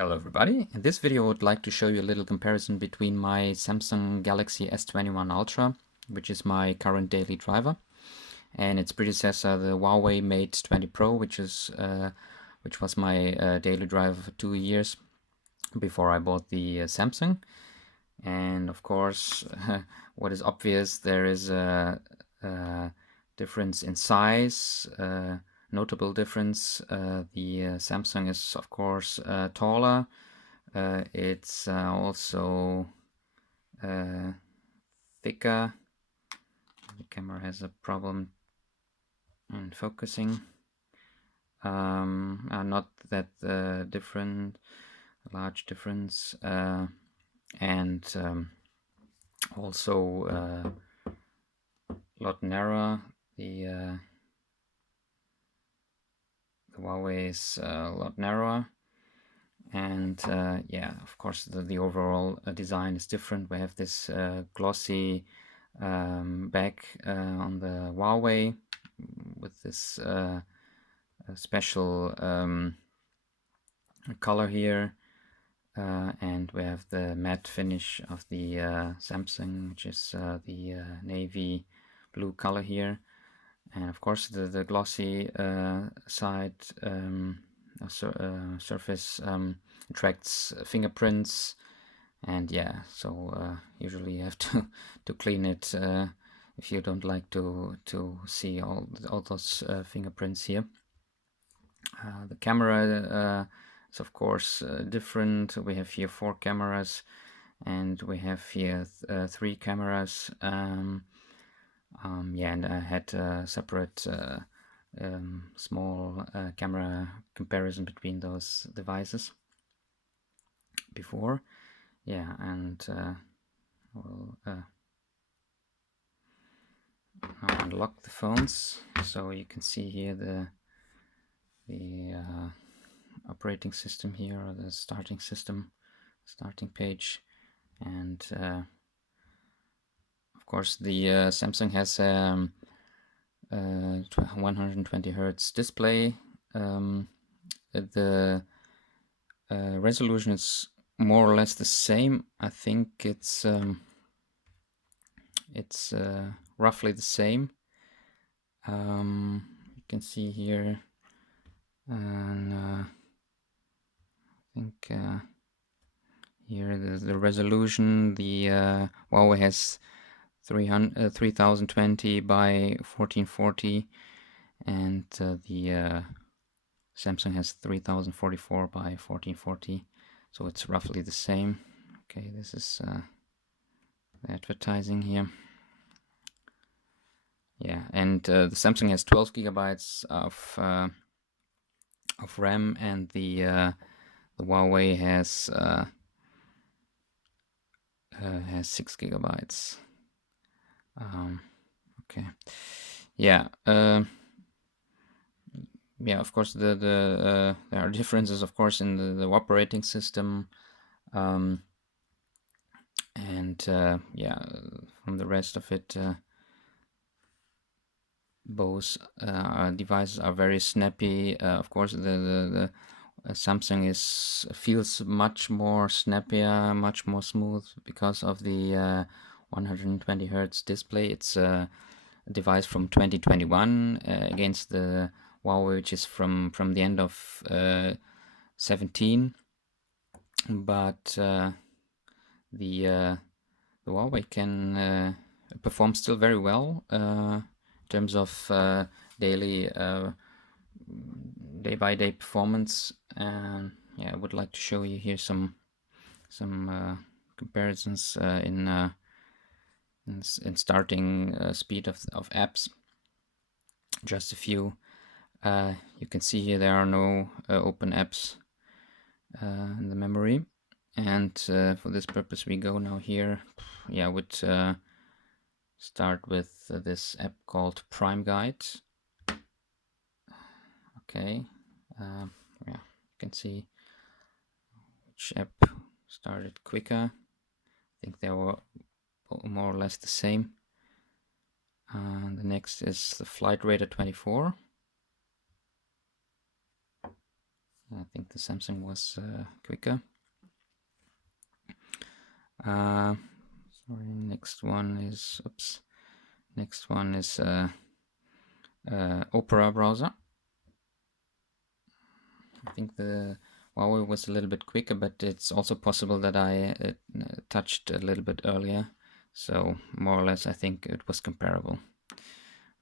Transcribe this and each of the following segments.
Hello everybody. In this video I would like to show you a little comparison between my Samsung Galaxy S21 Ultra, which is my current daily driver, and its predecessor, the Huawei Mate 20 Pro, which was my daily driver for 2 years before I bought the Samsung. And of course, what is obvious, there is a difference in size, notable difference. The Samsung is of course taller. It's also thicker. The camera has a problem in focusing. Not that different, large difference, and also a lot narrower. The Huawei is a lot narrower, and yeah, of course the overall design is different. We have this glossy back on the Huawei with this special color here, and we have the matte finish of the Samsung, which is the navy blue color here. And of course the glossy side surface attracts fingerprints, and yeah, so usually you have to clean it if you don't like to see all those fingerprints here. The camera is of course different. We have here 4 cameras, and we have here 3 cameras. Yeah, and I had a separate small camera comparison between those devices before. Yeah, and we'll now unlock the phones, so you can see here the operating system here, or the starting page, and of course the Samsung has 120 Hz display. The resolution is more or less the same. I think it's roughly the same. You can see here, and I think here the resolution. The Huawei has 3020 by 1440, and the Samsung has 3044 by 1440, so it's roughly the same. Okay, this is the advertising here. Yeah, and the Samsung has 12 gigabytes of RAM, and the Huawei has 6 gigabytes. Okay, yeah. Yeah, of course there are differences, of course, in the operating system, and yeah, from the rest of it, both devices are very snappy. Of course, the Samsung feels much more snappier, much more smooth because of the 120 Hz display. It's a device from 2021 against the Huawei, which is from the end of 17. But the Huawei can perform still very well in terms of daily day-by-day performance. And yeah, I would like to show you here some comparisons in starting speed of apps. Just a few. You can see here there are no open apps in the memory, and for this purpose we go now here. Yeah, I would start with this app called Prime Guide. Okay, yeah, you can see which app started quicker. I think they were more or less the same. The next is the Flight Radar 24. I think the Samsung was quicker. Sorry, next one is, oops, next one is Opera browser. I think the Huawei was a little bit quicker, but it's also possible that I touched a little bit earlier. So more or less, I think it was comparable.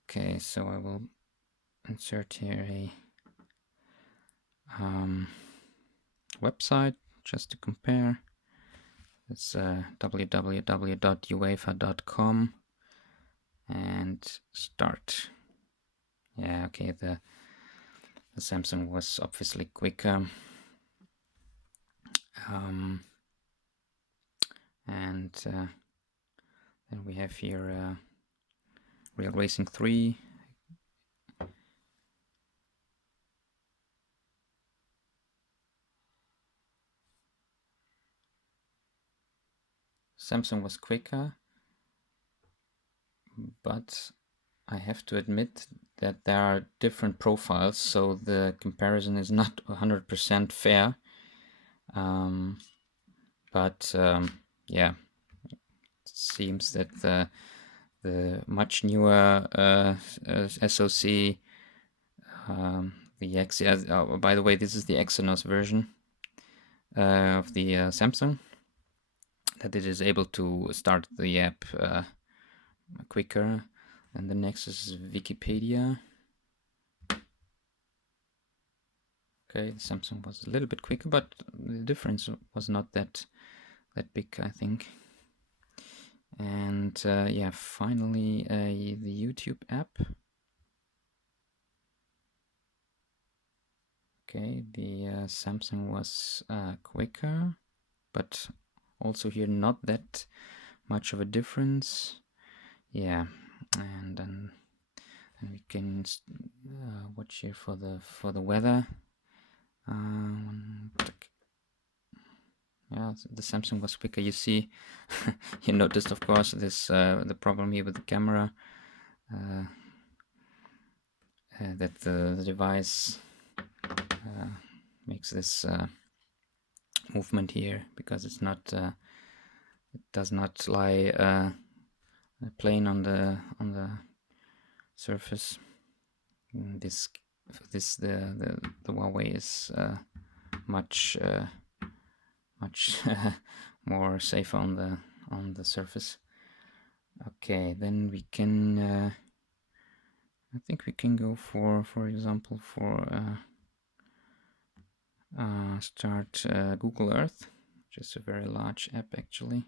Okay, so I will insert here a website just to compare. It's www.uefa.com and start. Yeah, okay, the Samsung was obviously quicker. And then we have here Real Racing 3. Samsung was quicker, but I have to admit that there are different profiles, so the comparison is not 100% fair. Yeah, it seems that the much newer SoC, the X. By the way, this is the Exynos version of the Samsung, that it is able to start the app quicker. And the next is Wikipedia. Okay, the Samsung was a little bit quicker, but the difference was not that big, I think. And yeah, finally the YouTube app. Okay, the Samsung was quicker, but also here not that much of a difference. Yeah, and then we can watch here for the weather. Yeah, the Samsung was quicker. You see, you noticed, of course, this the problem here with the camera, that the device makes this movement here because it's not, it does not lie plain on the surface. The Huawei is much more safe on the surface. Okay, then we can I think we can go for example, for start Google Earth, which is a very large app actually.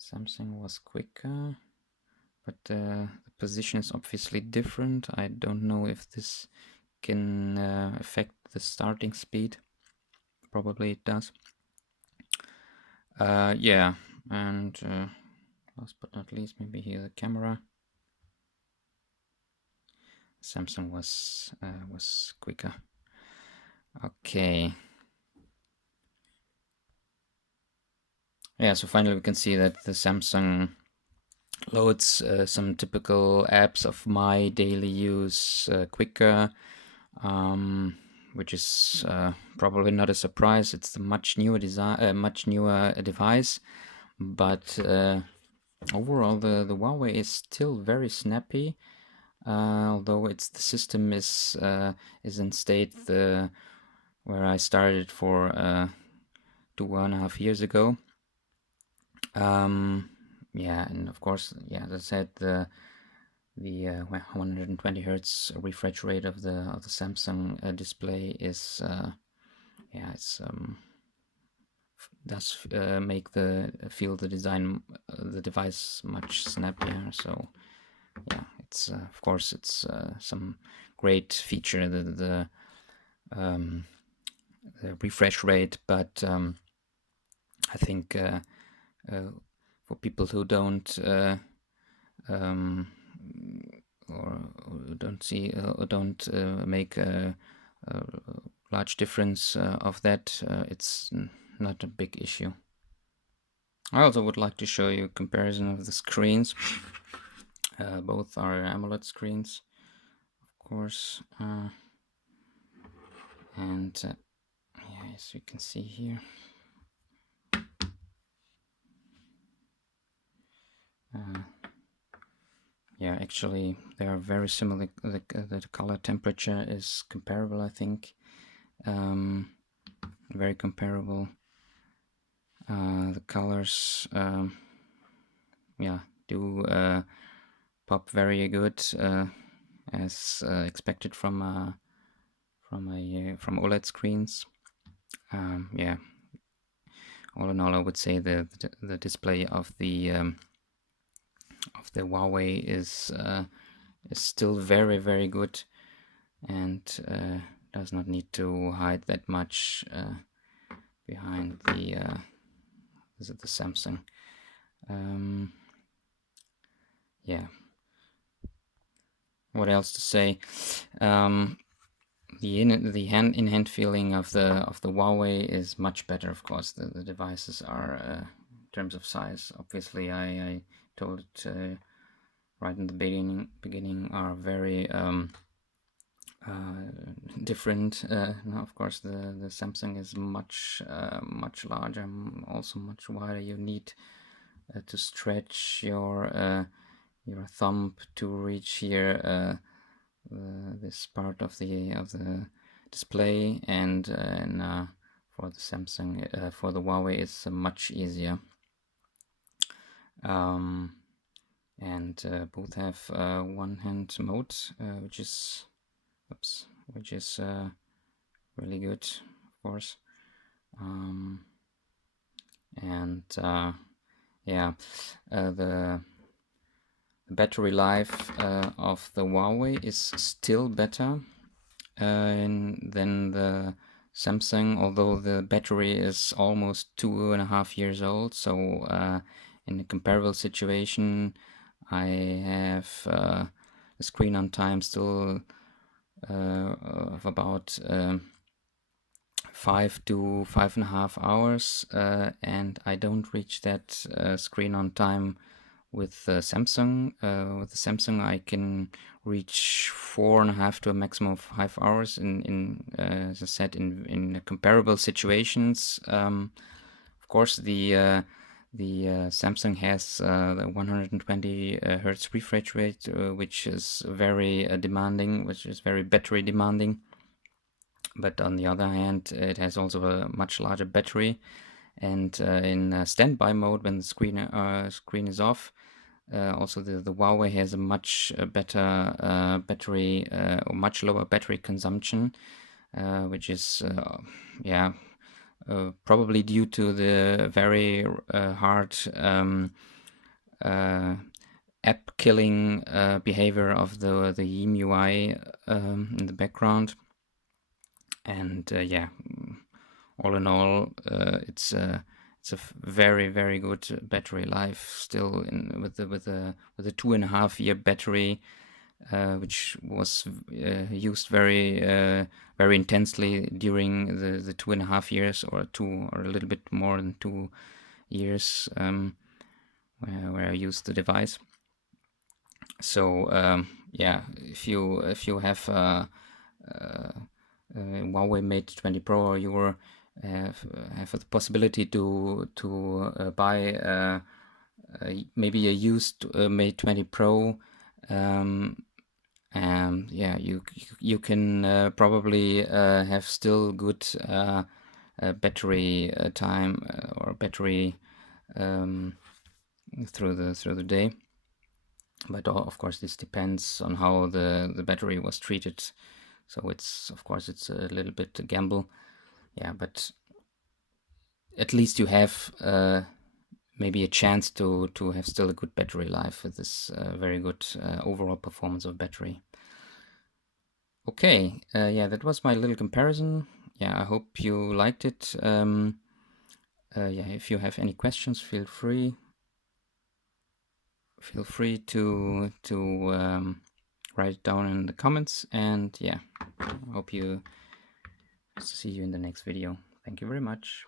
Samsung was quicker, but the position is obviously different. I don't know if this can affect the starting speed. Probably it does. Yeah, and last but not least, maybe here the camera. Samsung was quicker. Okay. Yeah, so finally we can see that the Samsung loads some typical apps of my daily use quicker, which is probably not a surprise. It's a much newer device, but overall the Huawei is still very snappy. Although the system is in state where I started for 2.5 years ago. Yeah, and of course, yeah, as I said, the 120 hertz refresh rate of the Samsung display is yeah, it's does make the device much snappier. So yeah, it's of course it's some great feature, the refresh rate, but I think for people who don't or don't see or don't make a large difference of that, it's not a big issue. I also would like to show you a comparison of the screens. Both are AMOLED screens, of course. And yeah, as you can see here, yeah, actually they are very similar. The color temperature is comparable, I think. Very comparable. The colors, yeah, do pop very good, as expected from OLED screens. Yeah, all in all, I would say the display of the Huawei is still very, very good, and does not need to hide that much behind the Samsung. Yeah. What else to say? The in-hand feeling of the Huawei is much better. Of course, the devices are in terms of size. Obviously, I told it right in the beginning are very different. Now, of course, the Samsung is much larger, also much wider. You need to stretch your thumb to reach here this part of the display, and for the Samsung, for the Huawei, it's much easier. And both have one-hand mode, which is really good, of course. And yeah, the battery life of the Huawei is still better than the Samsung, although the battery is almost 2.5 years old. So in a comparable situation, I have a screen on time still of about 5 to 5.5 hours, and I don't reach that screen on time with Samsung. With the Samsung, I can reach 4.5 to a maximum of 5 hours as I said, in comparable situations. Of course, the Samsung has the 120 hertz refresh rate, which is very demanding, which is very battery demanding. But on the other hand, it has also a much larger battery, and in standby mode, when the screen is off, also the Huawei has a much better battery, or much lower battery consumption, which is yeah, probably due to the very hard app killing behavior of the EMUI in the background. And yeah, all in all, it's a very, very good battery life still with a 2.5 year battery, which was used very very intensely during the 2.5 years, or a little bit more than 2 years, where I used the device. So yeah, if you have Huawei Mate 20 Pro, or you have the possibility to buy maybe a used Mate 20 Pro, yeah, you can probably have still good battery time, or battery through the day. But of course, this depends on how the battery was treated. So it's, of course, it's a little bit a gamble. Yeah, but at least you have maybe a chance to have still a good battery life with this very good overall performance of battery. Okay, yeah, that was my little comparison. Yeah, I hope you liked it. Yeah, if you have any questions, feel free to write it down in the comments. And yeah, I hope you see you in the next video. Thank you very much.